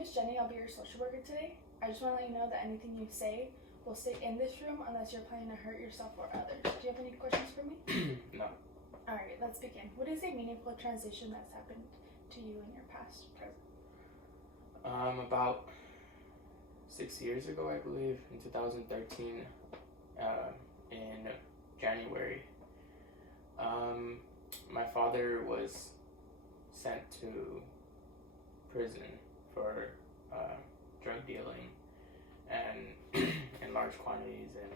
name is Jenny. I'll be your social worker today. I just want to let you know that anything you say will stay in this room unless you're planning to hurt yourself or others. Do you have any questions for me? No. Alright, let's begin. What is a meaningful transition that's happened to you in your past, present? About 6 years ago, I believe, in 2013, in January, my father was sent to prison for drug dealing and in large quantities, and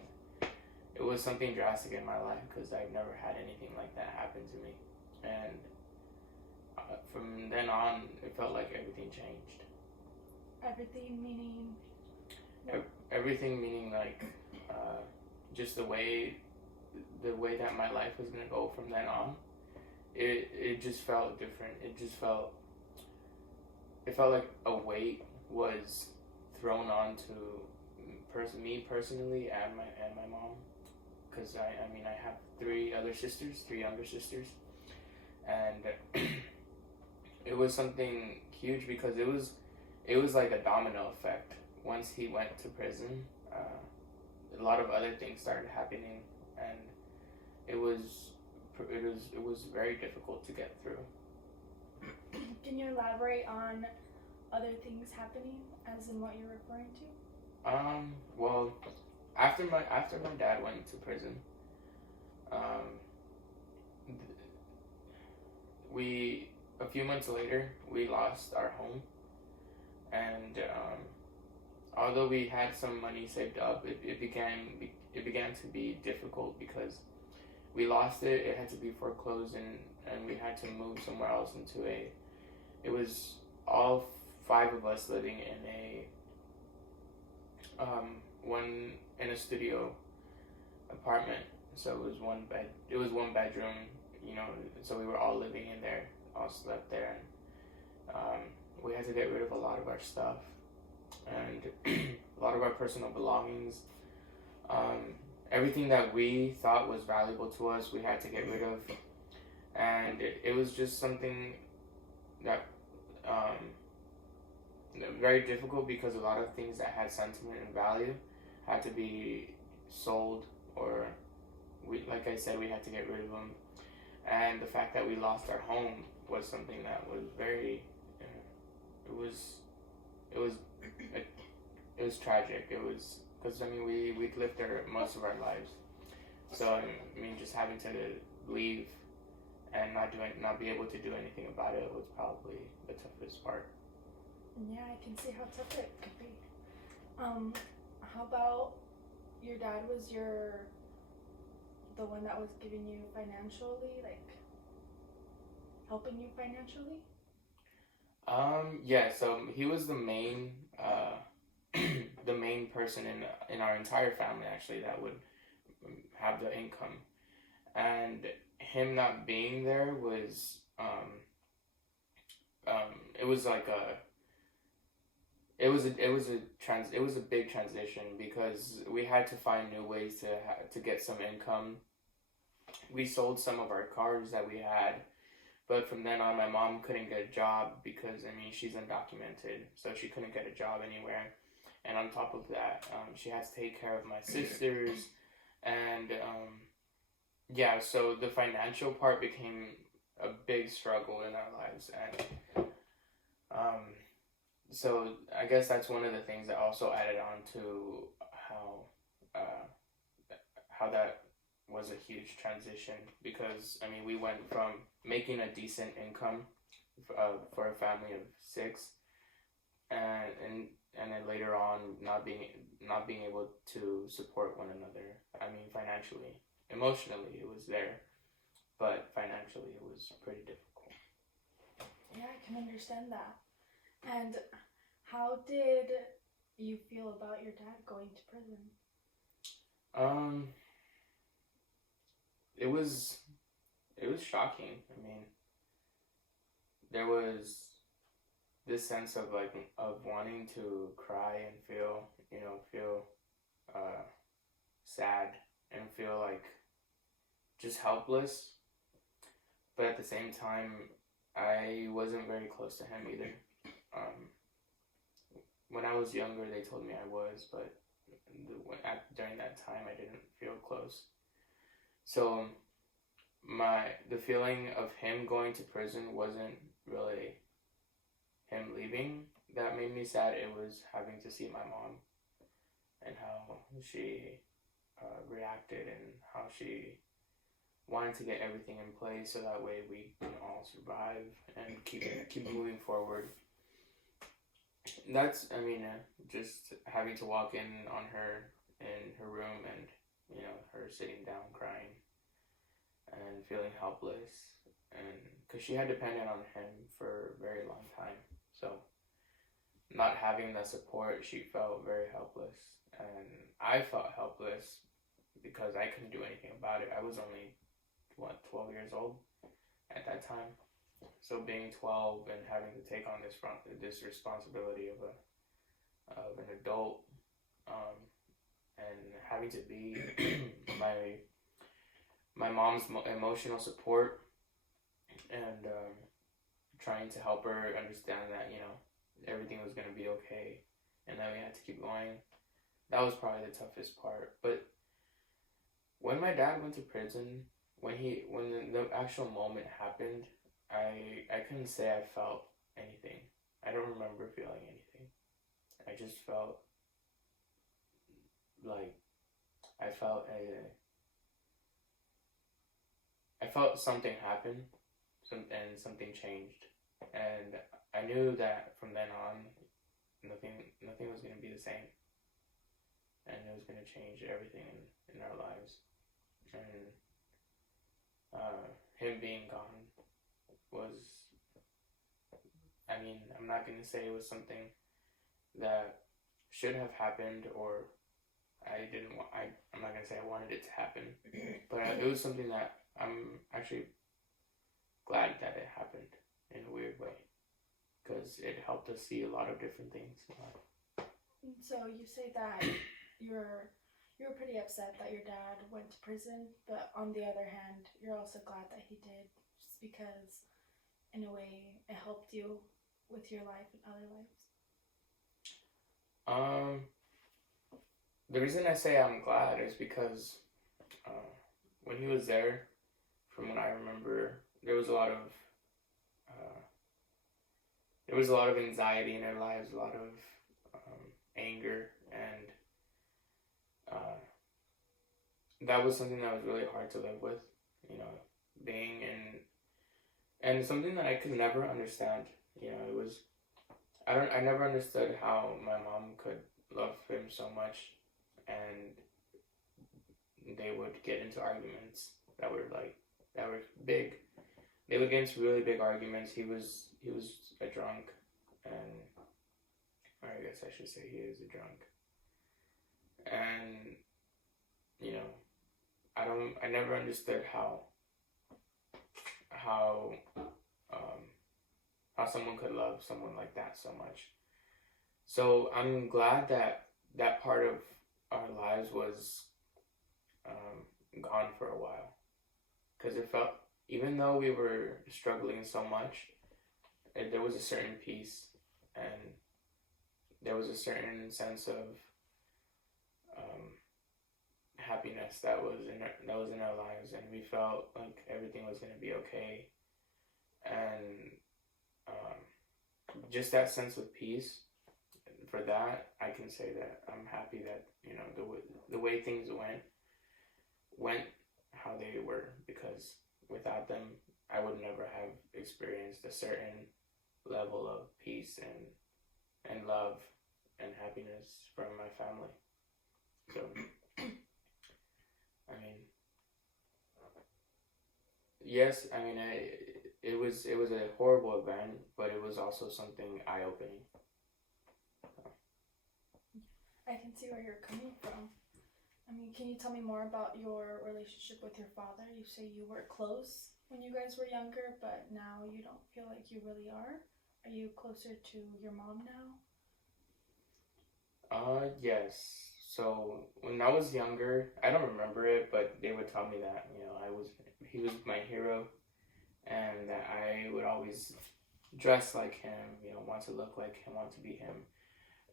it was something drastic in my life because I've never had anything like that happen to me, and from then on it felt like everything changed. Everything meaning? Everything meaning like just the way that my life was gonna go from then on. It just felt different. It felt like a weight was thrown onto me personally and my mom, because I mean I have three younger sisters, and it was something huge because it was like a domino effect. Once he went to prison, a lot of other things started happening, and it was very difficult to get through. Can you elaborate on other things happening, as in what you're referring to? Well, after my dad went to prison, a few months later we lost our home, and although we had some money saved up, it began to be difficult because we lost it. It had to be foreclosed, and we had to move somewhere else it was all five of us living in a studio apartment. So it was one bedroom, so we were all living in there, all slept there, and we had to get rid of a lot of our stuff and a lot of our personal belongings. Everything that we thought was valuable to us, we had to get rid of, and it was just something that very difficult because a lot of things that had sentiment and value had to be sold, or like I said, we had to get rid of them. And the fact that we lost our home was something that was very it was tragic. It was because we'd lived there most of our lives, so just having to leave and not be able to do anything about it was probably the toughest part. Yeah, I can see how tough it could be. How about your dad was the one that was giving you financially, like helping you financially? Yeah, so he was the main the main person in our entire family, actually, that would have the income, and him not being there was it was like it was a big transition because we had to find new ways to get some income. We sold some of our cars that we had, but from then on my mom couldn't get a job because she's undocumented, so she couldn't get a job anywhere. And on top of that, she has to take care of my sisters, and so the financial part became a big struggle in our lives, and so I guess that's one of the things that also added on to how that was a huge transition, because we went from making a decent income for a family of six, and then later on not being able to support one another. Financially, emotionally it was there, but financially it was pretty difficult. Yeah, I can understand that. And how did you feel about your dad going to prison? It was shocking. There was this sense of wanting to cry and feel sad and feel like just helpless, but at the same time I wasn't very close to him either. when I was younger, they told me I was, but during that time, I didn't feel close. So the feeling of him going to prison wasn't really him leaving that made me sad. It was having to see my mom and how she reacted and how she wanted to get everything in place so that way we can all survive and keep moving forward. That's, I mean, just having to walk in on her in her room and, you know, her sitting down crying and feeling helpless, and because she had depended on him for a very long time, so not having that support, she felt very helpless, and I felt helpless because I couldn't do anything about it. I was only 12 years old at that time, so being 12 and having to take on this responsibility of an adult, and having to be my mom's emotional support, and trying to help her understand that, you know, everything was going to be okay and that we had to keep going. That was probably the toughest part. But when my dad went to prison, when the actual moment happened, I couldn't say I felt anything. I don't remember feeling anything. I just felt like I felt something happen, and something changed, and I knew that from then on, nothing was going to be the same, and it was going to change everything in our lives, and him being gone was, I mean, I'm not going to say it was something that should have happened, or I'm not going to say I wanted it to happen, but it was something that I'm actually glad that it happened in a weird way, because it helped us see a lot of different things in life. So you say that you were pretty upset that your dad went to prison, but on the other hand, you're also glad that he did, just because in a way it helped you with your life and other lives. The reason I say I'm glad is because when he was there, from what I remember, there was a lot of anxiety in our lives, a lot of anger, and that was something that was really hard to live with, you know, being in, and something that I could never understand. You know, it was, I never understood how my mom could love him so much, and they would get into arguments that were big. They would get into really big arguments. He was a drunk, or I guess I should say he is a drunk. And, you know, I never understood how someone could love someone like that so much. So I'm glad that part of our lives was gone for a while, because it felt, even though we were struggling so much, there was a certain peace, and there was a certain sense of happiness that was in our lives, and we felt like everything was going to be okay, and just that sense of peace. For that, I can say that I'm happy that, you know, the way things went how they were, because without them, I would never have experienced a certain level of peace and love and happiness from my family. So, I mean, yes, I mean, it was a horrible event, but it was also something eye-opening. I can see where you're coming from. I mean, can you tell me more about your relationship with your father? You say you were close when you guys were younger, but now you don't feel like you really are. Are you closer to your mom now? Yes. So when I was younger, I don't remember it, but they would tell me that, you know, he was my hero, and that I would always dress like him, you know, want to look like him, want to be him.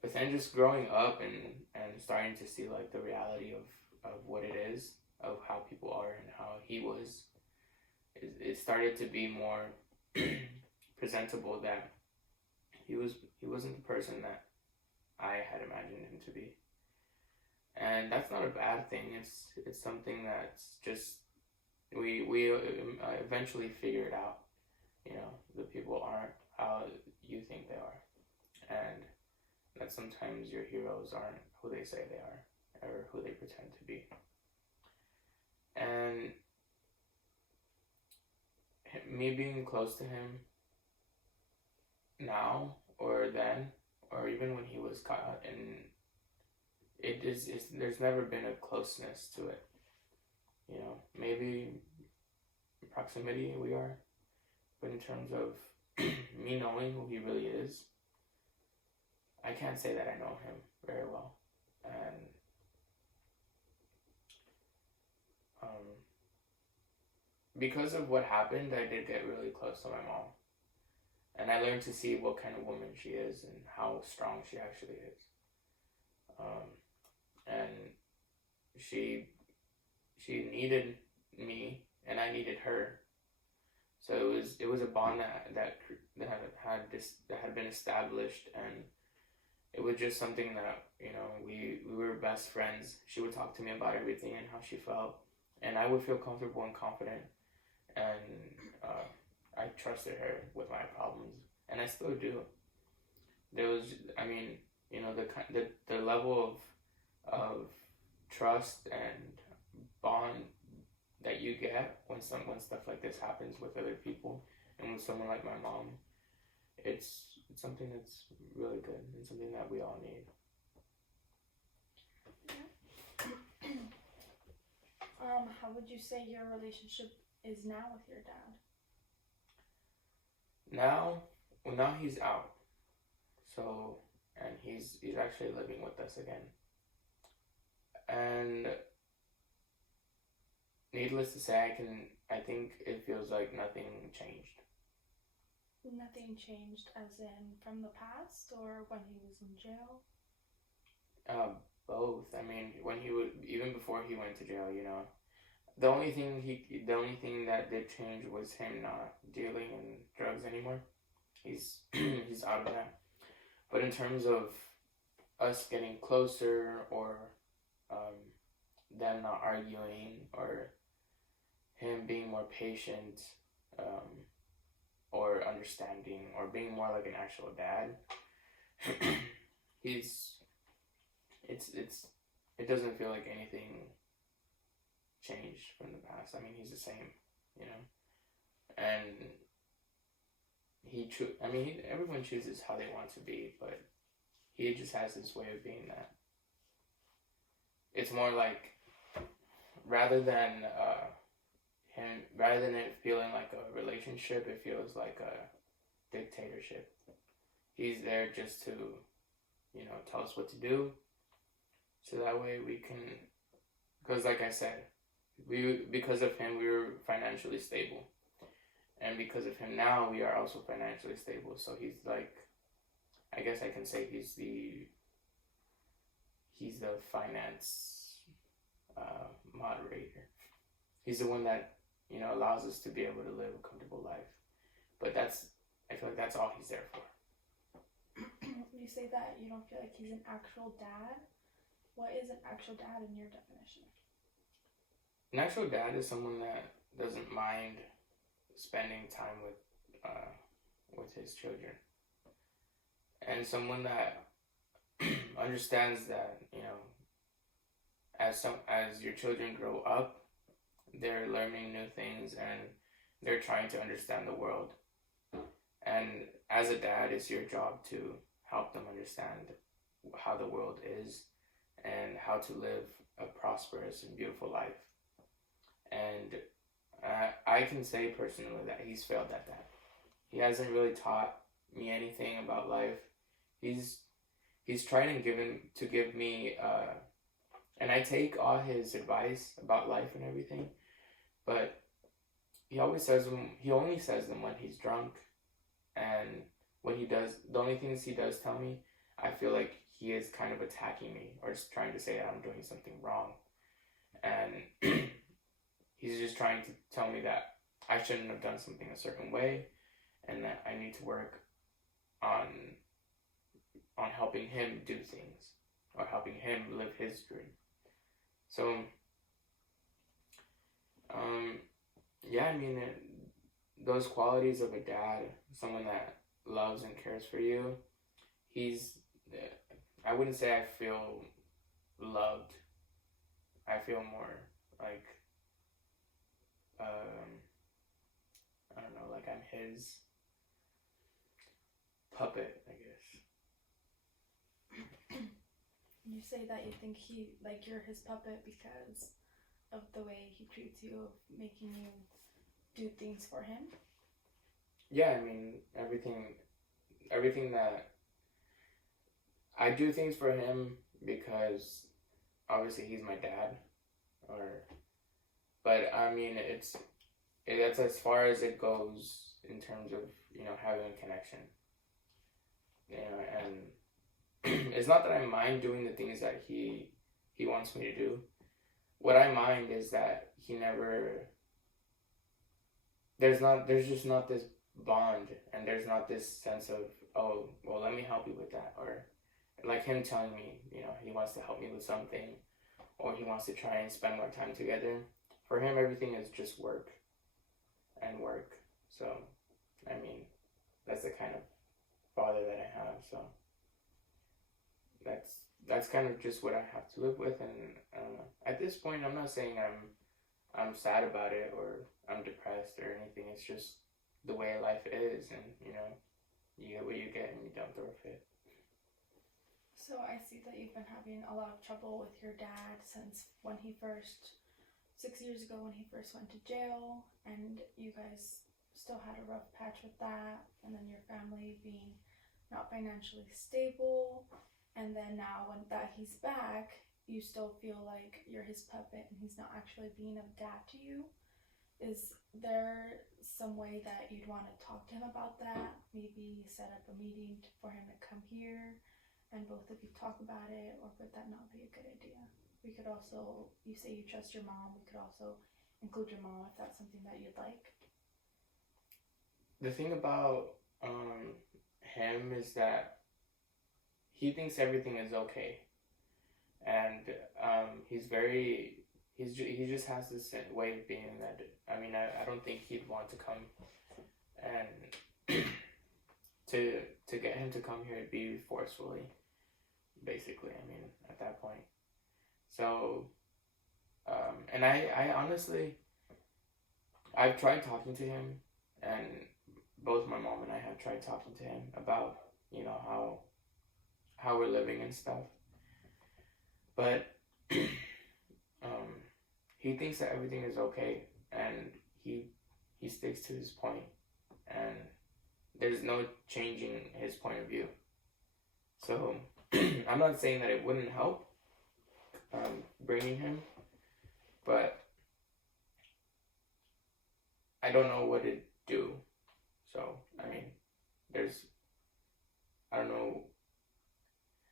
but then just growing up and starting to see like the reality of what it is, of how people are and how he was, it started to be more presentable that he wasn't the person that I had imagined him to be. And that's not a bad thing. It's something that's just we eventually figure it out. You know, the people aren't how you think they are, and that sometimes your heroes aren't who they say they are or who they pretend to be. And me being close to him now or then or even when he was caught, and there's never been a closeness to it. You know, maybe proximity we are, but in terms of me knowing who he really is, I can't say that I know him very well. And because of what happened, I did get really close to my mom. And I learned to see what kind of woman she is and how strong she actually is. And she needed me, and I needed her. So it was a bond that had been established, and it was just something that, you know, we were best friends. She would talk to me about everything and how she felt, and I would feel comfortable and confident, and I trusted her with my problems, and I still do. There was, I mean, you know, the level of trust and bond that you get when stuff like this happens with other people, and with someone like my mom, it's something that's really good and something that we all need. How would you say your relationship is now with your dad? Now he's out. So, and he's actually living with us again. And needless to say, I think it feels like nothing changed. Nothing changed as in from the past or when he was in jail? Both. I mean, even before he went to jail, you know, the only thing that did change was him not dealing in drugs anymore. He's out of that. But in terms of us getting closer, or them not arguing, or him being more patient, or understanding, or being more like an actual dad, it doesn't feel like anything changed from the past. I mean, he's the same, you know, and everyone chooses how they want to be, but he just has this way of being that. It's more like, rather than it feeling like a relationship, it feels like a dictatorship. He's there just to, you know, tell us what to do, so that way we can, because like I said, because of him we were financially stable, and because of him now we are also financially stable. So he's like, I guess I can say he's the finance moderator. He's the one that, you know, allows us to be able to live a comfortable life. But I feel like that's all he's there for. You say that you don't feel like he's an actual dad. What is an actual dad in your definition? An actual dad is someone that doesn't mind spending time with his children, and someone that understands that, you know, as your children grow up, they're learning new things and they're trying to understand the world, and as a dad, it's your job to help them understand how the world is and how to live a prosperous and beautiful life. And I can say personally that he's failed at that. He hasn't really taught me anything about life. He's tried to give me, and I take all his advice about life and everything, but he only says them when he's drunk, and what he does, the only things he does tell me, I feel like he is kind of attacking me or just trying to say that I'm doing something wrong. And he's just trying to tell me that I shouldn't have done something a certain way and that I need to work on helping him do things or helping him live his dream. So, yeah, I mean, those qualities of a dad, someone that loves and cares for you, I wouldn't say I feel loved. I feel more like, I don't know, like I'm his puppet, I guess. You say that you think you're his puppet because of the way he treats you, of making you do things for him? Yeah, I mean, everything that I do things for him because obviously he's my dad, but I mean, that's as far as it goes in terms of, having a connection. And it's not that I mind doing the things that he wants me to do. What I mind is that there's just not this bond, and there's not this sense of, oh, well, let me help you with that, or like him telling me, he wants to help me with something, or he wants to try and spend more time together. For him, everything is just work and work. So, I mean, that's the kind of father that I have. So that's kind of just what I have to live with. And at this point, I'm not saying I'm sad about it or I'm depressed or anything. It's just the way life is, and you get what you get and you don't throw a fit. So I see that you've been having a lot of trouble with your dad since 6 years ago when he first went to jail, and you guys still had a rough patch with that, and then your family being not financially stable, and then now that he's back, you still feel like you're his puppet and he's not actually being a dad to you. Is there some way that you'd want to talk to him about that? Maybe set up a meeting for him to come here and both of you talk about it, or would that not be a good idea? We could also, you say you trust your mom, we could also include your mom if that's something that you'd like. The thing about him is that he thinks everything is okay, and he just has this way of being that, I mean, I don't think he'd want to come, and to get him to come here, it'd be forcefully, basically, I mean, at that point. So, and I honestly, I've tried talking to him, and both my mom and I have tried talking to him about, how we're living and stuff. But he thinks that everything is okay, and he sticks to his point, and there's no changing his point of view. So I'm not saying that it wouldn't help bringing him, but I don't know what it'd do. So I mean, I don't know.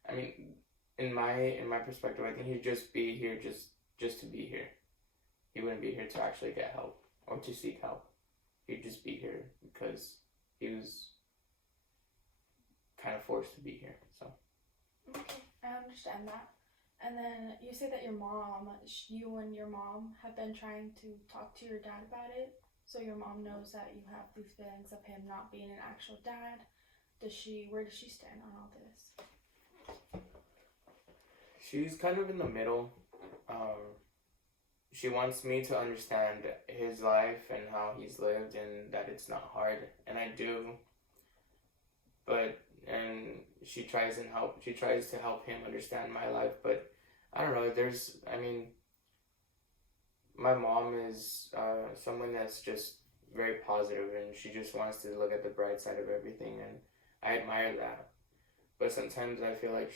I mean, in my perspective, I think he'd just be here just to be here. He wouldn't be here to actually get help or to seek help. He'd just be here because he was kind of forced to be here. So. Okay, I understand that. And then you say that you and your mom have been trying to talk to your dad about it. So your mom knows that you have these feelings of him not being an actual dad. Where does she stand on all this? She's kind of in the middle. She wants me to understand his life and how he's lived and that it's not hard, and I do. And she tries to help him understand my life, but I don't know, my mom is someone that's just very positive, and she just wants to look at the bright side of everything, and I admire that. But sometimes I feel like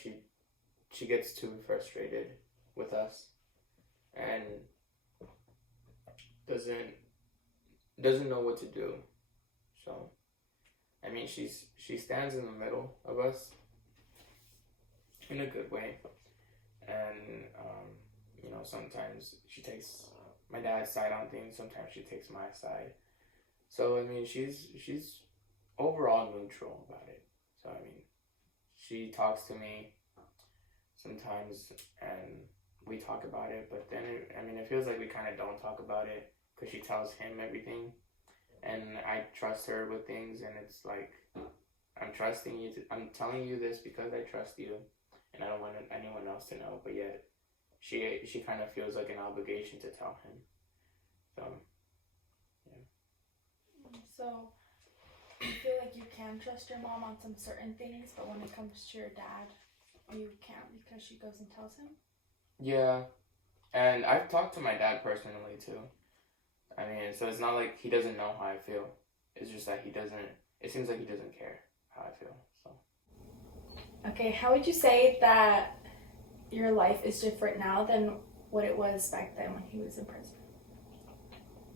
she gets too frustrated with us and doesn't know what to do. So I mean, she stands in the middle of us, in a good way. And sometimes she takes my dad's side on things. Sometimes she takes my side. So I mean, she's overall neutral about it. So I mean, she talks to me sometimes, and we talk about it. But then it feels like we kind of don't talk about it because she tells him everything, and I trust her with things, and it's like I'm trusting you. I'm telling you this because I trust you, and I don't want anyone else to know. But yet, she kind of feels like an obligation to tell him. So, yeah. So, you feel like you can trust your mom on some certain things, but when it comes to your dad, you can't because she goes and tells him? Yeah, and I've talked to my dad personally too. I mean, so it's not like he doesn't know how I feel. It's just that it seems like he doesn't care how I feel, so. Okay, how would you say that your life is different now than what it was back then when he was in prison?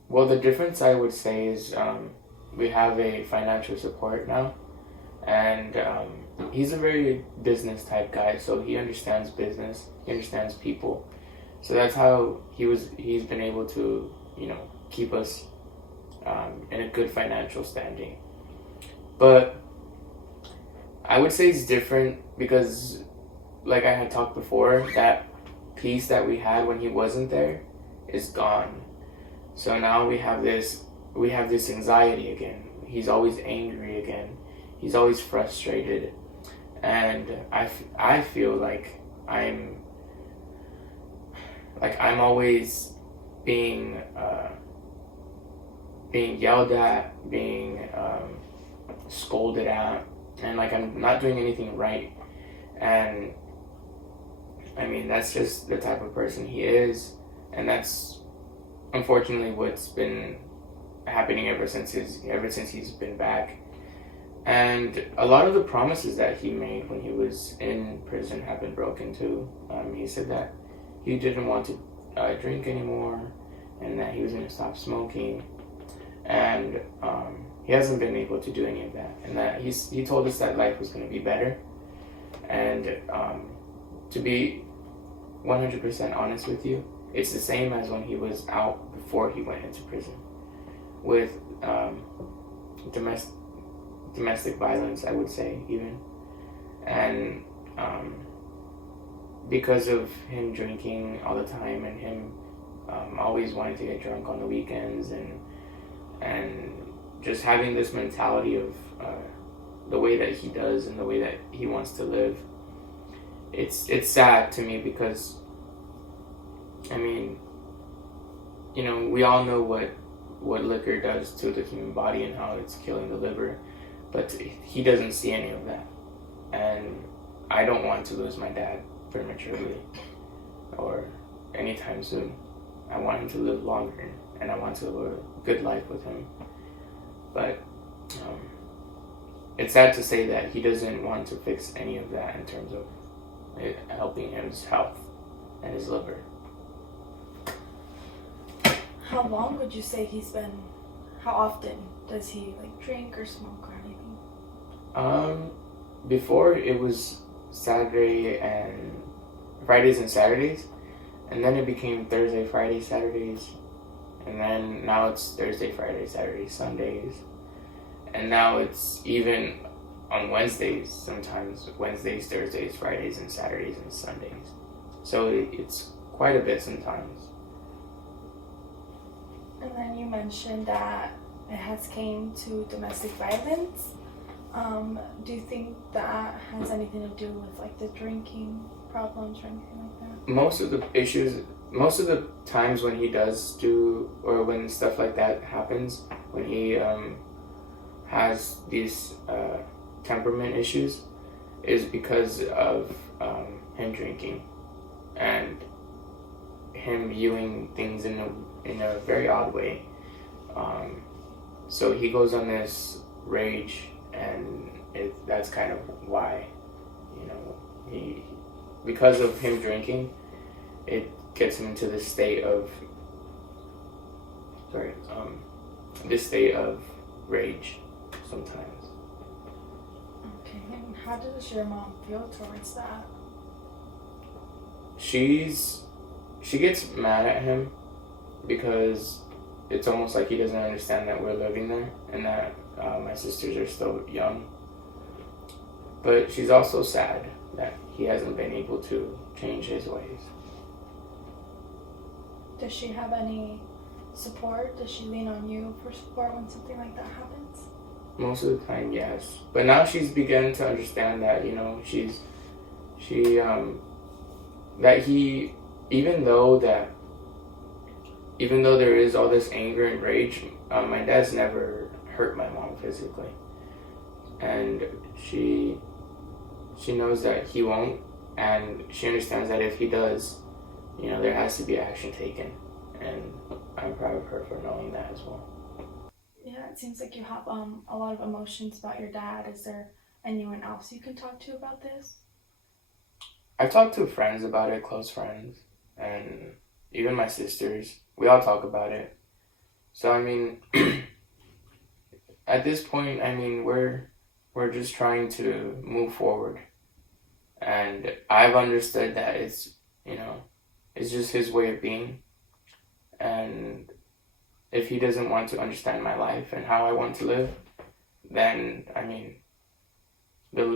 Well, the difference I would say is we have a financial support now, and he's a very business type guy, so he understands business, he understands people, so that's how he's been able to keep us in a good financial standing. But I would say it's different because, like I had talked before, that peace that we had when he wasn't there is gone. So now we have this anxiety again. He's always angry again. He's always frustrated, and I feel like I'm always being yelled at, being scolded at, and like I'm not doing anything right. And I mean, that's just the type of person he is, and that's unfortunately what's been happening ever since he's been back. And a lot of the promises that he made when he was in prison have been broken too. He said that he didn't want to drink anymore, and that he was going to stop smoking, and he hasn't been able to do any of that. And that he told us that life was going to be better. And to be 100% honest with you, it's the same as when he was out before he went into prison with domestic violence, I would say, even. And because of him drinking all the time, and him always wanting to get drunk on the weekends, and just having this mentality of the way that he does and the way that he wants to live, it's sad to me because, I mean, we all know what liquor does to the human body and how it's killing the liver, but he doesn't see any of that. And I don't want to lose my dad prematurely or anytime soon. I want him to live longer, and I want to live a good life with him. But it's sad to say that he doesn't want to fix any of that in terms of helping his health and his liver. How long would you say how often does he drink or smoke or anything? Before it was Fridays and Saturdays, and then it became Thursday, Friday, Saturdays, and then now it's Thursday, Friday, Saturday, Sundays, and now it's even on Wednesdays sometimes, Wednesdays, Thursdays, Fridays, and Saturdays and Sundays. So it's quite a bit sometimes. And then you mentioned that it has came to domestic violence. Do you think that has anything to do with the drinking problems or anything like that? Most of the times when he does or when stuff like that happens, when he has these temperament issues, is because of him drinking and him viewing things in a very odd way. So he goes on this rage, and that's kind of why, because of him drinking, it gets him into this state of rage sometimes. Okay, and how does your mom feel towards that? she gets mad at him because it's almost like he doesn't understand that we're living there and that my sisters are still young. But she's also sad that he hasn't been able to change his ways. Does she have any support? Does she lean on you for support when something like that happens? Most of the time, yes. But now she's begun to understand that, you know, that he, even though there is all this anger and rage, my dad's never hurt my mom physically. And she knows that he won't, and she understands that if he does, you know, there has to be action taken. And I'm proud of her for knowing that as well. Yeah, it seems like you have a lot of emotions about your dad. Is there anyone else you can talk to about this? I've talked to friends about it, close friends, and even my sisters. We all talk about it. So I mean, at this point, I mean, we're just trying to move forward, and I've understood that it's, you know, it's just his way of being, and if he doesn't want to understand my life and how I want to live, then I mean, the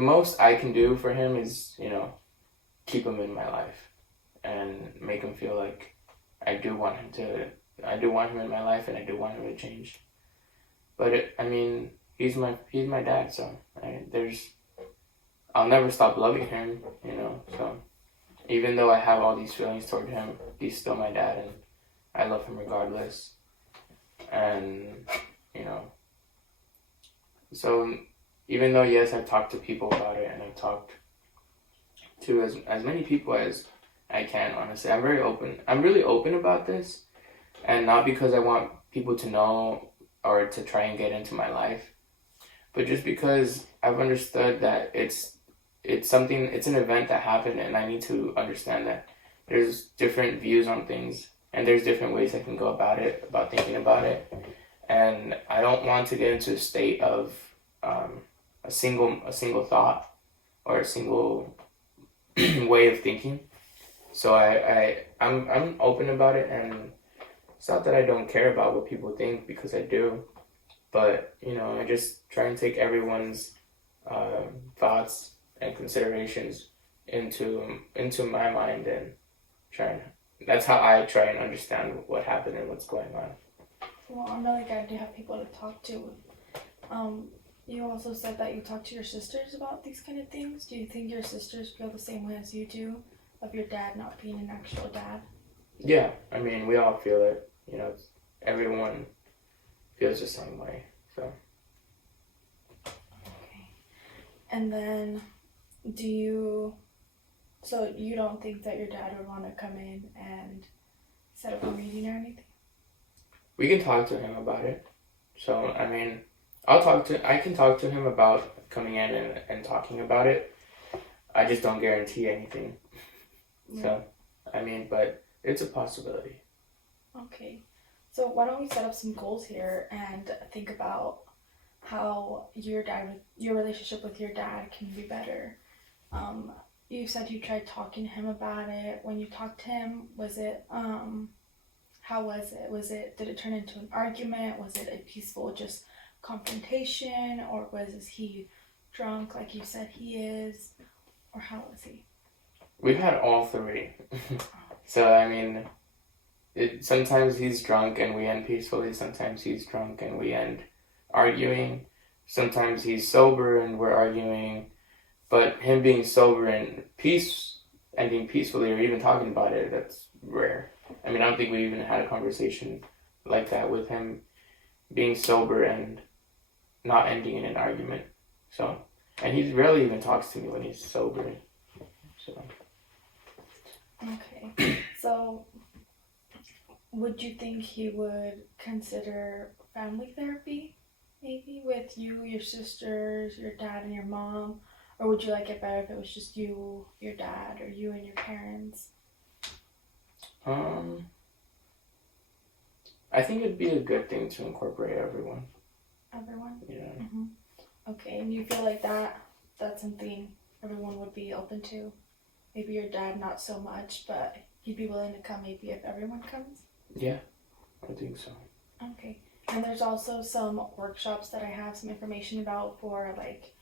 most I can do for him is, you know, keep him in my life and make him feel like I do want him in my life and I do want him to change. But I mean, he's my dad, so I'll never stop loving him, you know. So even though I have all these feelings toward him, he's still my dad, and I love him regardless. And you know, so even though yes, I've talked to people about it, and I've talked to as many people as I can, honestly, I'm very open. I'm really open about this, and not because I want people to know or to try and get into my life, but just because I've understood that it's an event that happened, and I need to understand that there's different views on things, and there's different ways I can go about thinking about it, and I don't want to get into a state of a single thought or a single way of thinking. So I'm open about it, and it's not that I don't care about what people think, because I do, but you know, I just try and take everyone's thoughts and considerations into my mind, and that's how I try and understand what happened and what's going on. Well, I'm really glad you have people to talk to. You also said that you talk to your sisters about these kind of things. Do you think your sisters feel the same way as you do, of your dad not being an actual dad? Yeah, I mean, we all feel it. You know, everyone feels the same way. So. Okay. And then, so you don't think that your dad would want to come in and set up a meeting or anything? We can talk to him about it. So, I mean, I can talk to him about coming in and talking about it. I just don't guarantee anything. Yeah. So, I mean, but it's a possibility. Okay. So why don't we set up some goals here and think about how your relationship with your dad can be better. You said you tried talking to him about it. When you talked to him, was it, how was it? Did it turn into an argument? Was it a peaceful just confrontation, or was he drunk like you said he is, or how was he? We've had all three. So I mean, sometimes he's drunk and we end peacefully. Sometimes he's drunk and we end arguing. Sometimes he's sober and we're arguing. But him being sober and ending peacefully, or even talking about it, that's rare. I mean, I don't think we even had a conversation like that with him being sober and not ending in an argument. So, and he rarely even talks to me when he's sober. So. Okay. So, would you think he would consider family therapy, maybe with you, your sisters, your dad, and your mom? Or would you like it better if it was just you, your dad, or you and your parents? I think it'd be a good thing to incorporate everyone. Everyone? Yeah. Mm-hmm. Okay, and you feel like that's something everyone would be open to. Maybe your dad not so much, but he'd be willing to come maybe if everyone comes? Yeah, I think so. Okay. And there's also some workshops that I have some information about for like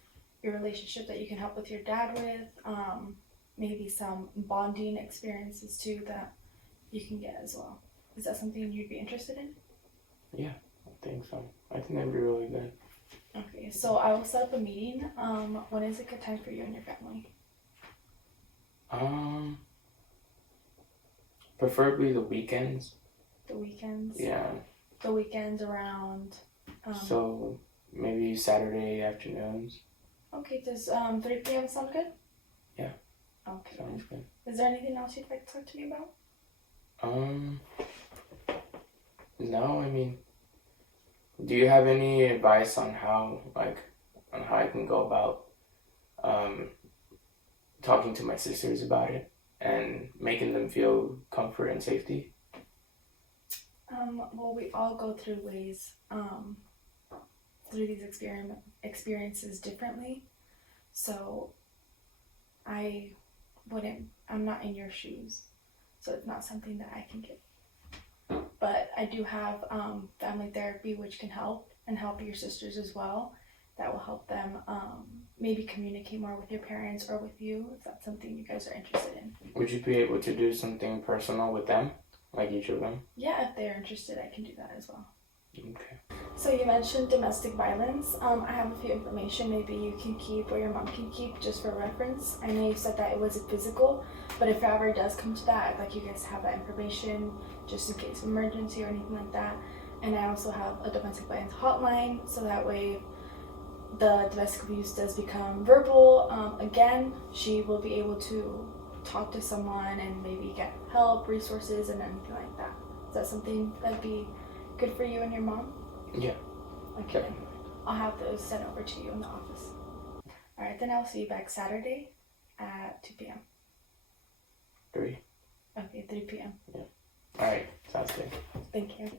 your relationship that you can help with your dad with. Maybe some bonding experiences too that you can get as well. Is that something you'd be interested in? Yeah, I think so. I think that'd be really good. Okay, so I will set up a meeting. When is a good time for you and your family? Preferably the weekends. The weekends? Yeah. The weekends around. So maybe Saturday afternoons. Okay, does 3 p.m. sound good? Yeah. Okay. Sounds good. Is there anything else you'd like to talk to me about? No, I mean, do you have any advice on how I can go about talking to my sisters about it and making them feel comfort and safety? Well, we all go through ways, through these experiences differently. So I'm not in your shoes. So it's not something that I can give. But I do have family therapy, which can help and help your sisters as well. That will help them maybe communicate more with your parents or with you if that's something you guys are interested in. Would you be able to do something personal with them, like each of them? Yeah, if they're interested, I can do that as well. Okay. So you mentioned domestic violence. I have a few information maybe you can keep or your mom can keep just for reference. I know you said that it wasn't physical, but if it ever does come to that, I'd like you guys to have that information just in case of emergency or anything like that. And I also have a domestic violence hotline, so that way the domestic abuse does become verbal again, she will be able to talk to someone and maybe get help, resources, and anything like that. Is that something that'd be good for you and your mom? Yeah. Okay. I'll have those sent over to you in the office. Alright, then I'll see you back Saturday at 2 p.m. 3. Okay, 3 p.m. Yeah. Alright, sounds good. Thank you.